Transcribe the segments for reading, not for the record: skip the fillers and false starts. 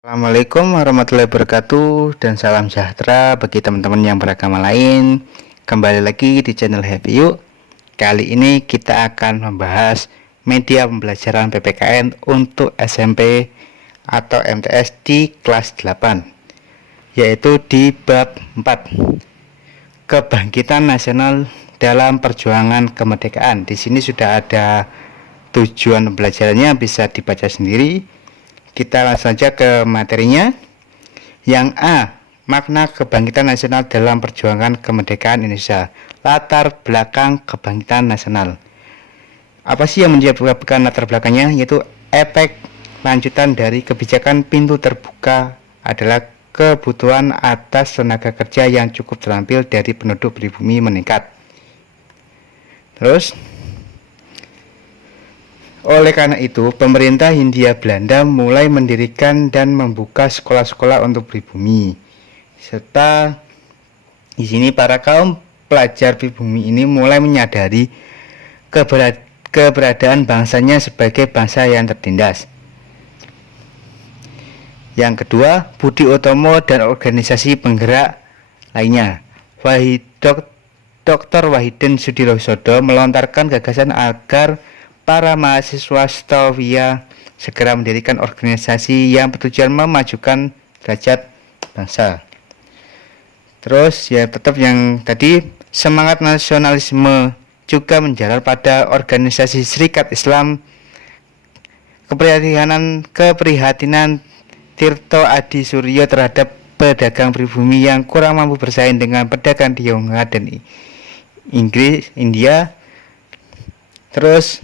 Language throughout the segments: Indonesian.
Assalamualaikum warahmatullahi wabarakatuh dan salam sejahtera bagi teman-teman yang beragama lain. Kembali lagi di channel Happy Yuk. Kali ini kita akan membahas media pembelajaran PPKN untuk SMP atau MTS di kelas 8, yaitu di bab 4, Kebangkitan Nasional dalam Perjuangan Kemerdekaan. Di sini sudah ada tujuan pembelajarannya, bisa dibaca sendiri. Kita langsung saja ke materinya. Yang A, makna kebangkitan nasional dalam perjuangan kemerdekaan Indonesia. Latar belakang kebangkitan nasional. Apa sih yang menyebabkan latar belakangnya? Yaitu efek lanjutan dari kebijakan pintu terbuka adalah kebutuhan atas tenaga kerja yang cukup terampil dari penduduk pribumi meningkat. Terus, oleh karena itu, pemerintah Hindia Belanda mulai mendirikan dan membuka sekolah-sekolah untuk pribumi. Serta di sini para kaum pelajar pribumi ini mulai menyadari keberadaan bangsanya sebagai bangsa yang tertindas. Yang kedua, Budi Utomo dan organisasi penggerak lainnya. Dr. Wahidin Sudirosodo melontarkan gagasan agar para mahasiswa Stovia segera mendirikan organisasi yang bertujuan memajukan derajat bangsa. Terus ya tetap yang tadi, semangat nasionalisme juga menjalar pada organisasi Serikat Islam, keprihatinan Tirto Adi Suryo terhadap pedagang pribumi yang kurang mampu bersaing dengan pedagang Tionghoa dan India. Terus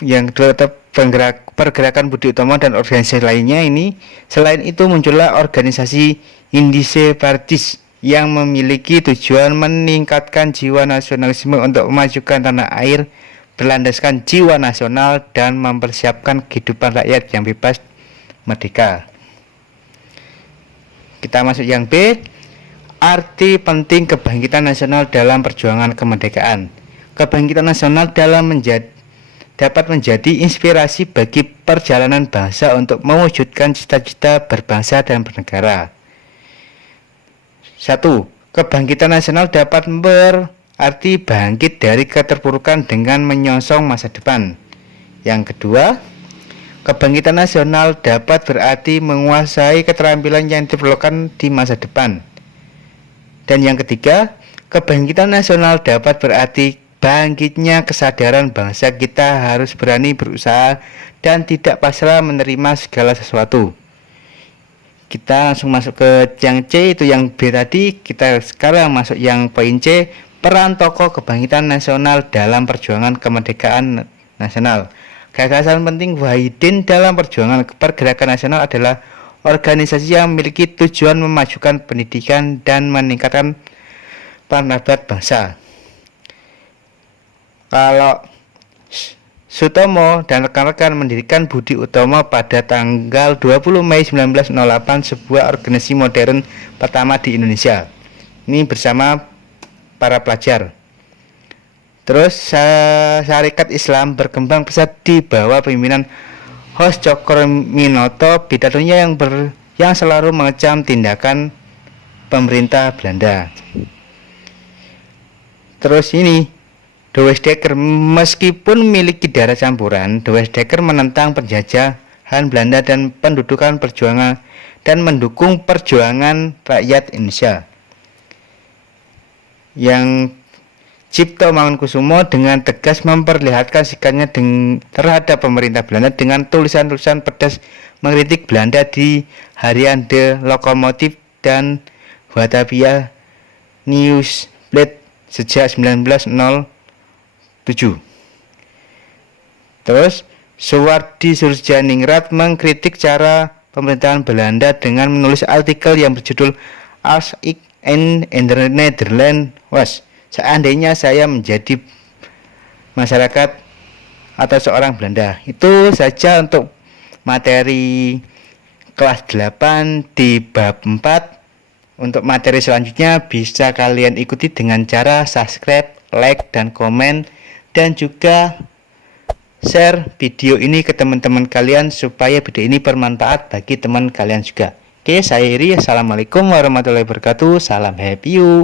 yang kedua, pergerakan Budi Utomo dan organisasi lainnya ini. Selain itu muncullah organisasi Indiseparatis yang memiliki tujuan meningkatkan jiwa nasionalisme untuk memajukan tanah air, berlandaskan jiwa nasional dan mempersiapkan kehidupan rakyat yang bebas merdeka. Kita masuk yang B, arti penting kebangkitan nasional dalam perjuangan kemerdekaan. Kebangkitan nasional dapat menjadi inspirasi bagi perjalanan bangsa untuk mewujudkan cita-cita berbangsa dan bernegara. 1. Kebangkitan nasional dapat berarti bangkit dari keterpurukan dengan menyongsong masa depan. Yang kedua, kebangkitan nasional dapat berarti menguasai keterampilan yang diperlukan di masa depan. Dan yang ketiga, kebangkitan nasional dapat berarti bangkitnya kesadaran bangsa kita harus berani berusaha dan tidak pasrah menerima segala sesuatu. Kita langsung masuk ke yang C, itu yang B tadi. Kita sekarang masuk yang poin C, peran tokoh kebangkitan nasional dalam perjuangan kemerdekaan nasional. Gagasan penting Wahidin dalam perjuangan pergerakan nasional adalah organisasi yang memiliki tujuan memajukan pendidikan dan meningkatkan martabat bangsa. Kalau Sutomo dan rekan-rekan mendirikan Budi Utomo pada tanggal 20 Mei 1908 sebuah organisasi modern pertama di Indonesia. Ini bersama para pelajar. Terus Syarikat Islam berkembang pesat di bawah pimpinan Hos Cokroaminoto. Pidatonya yang selalu mengecam tindakan pemerintah Belanda. Terus ini, De Westdekker, meskipun memiliki darah campuran, De Westdekker menentang penjajahan Belanda dan pendudukan perjuangan dan mendukung perjuangan rakyat Indonesia. Yang Cipto Mangunkusumo dengan tegas memperlihatkan sikapnya terhadap pemerintah Belanda dengan tulisan-tulisan pedas mengkritik Belanda di harian De Lokomotif dan Batavia Nieuwsblad sejak 1907. Terus Suwardi Surjaningrat mengkritik cara pemerintahan Belanda dengan menulis artikel yang berjudul Als ik in Nederland was, seandainya saya menjadi masyarakat atau seorang Belanda. Itu saja untuk materi kelas 8 di bab 4. Untuk materi selanjutnya bisa kalian ikuti dengan cara subscribe, like, dan komen, dan juga share video ini ke teman-teman kalian supaya video ini bermanfaat bagi teman kalian juga. Oke, saya Iri. Assalamualaikum warahmatullahi wabarakatuh. Salam happy you.